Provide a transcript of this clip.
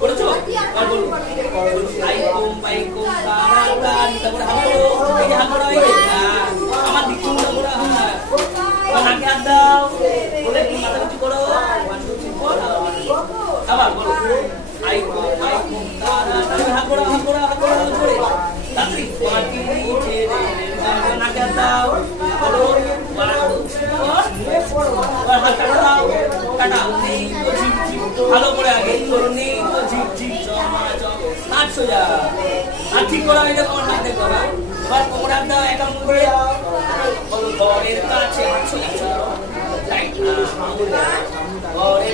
করেছো? আমার দিক নাকে হাত দাও বলে মাথা কিছু করো আবার বলো আই কম তারা হাত করো হাত করো হাত করো জোরে তাড়াতাড়ি নাকে হাত দাও বলো হাত কাটা দাও কাটা ভালো করে আগে করুনি তো ঝিক ঝিক জমা জম হাত সোজা হাত ঠিক করা হয়ে যাবে তোমার হাত দেখো না এবার কোমর হাত দাও একা মুখ করে বলো ঘরের কাছে হাত সোজা টাইট ঘরের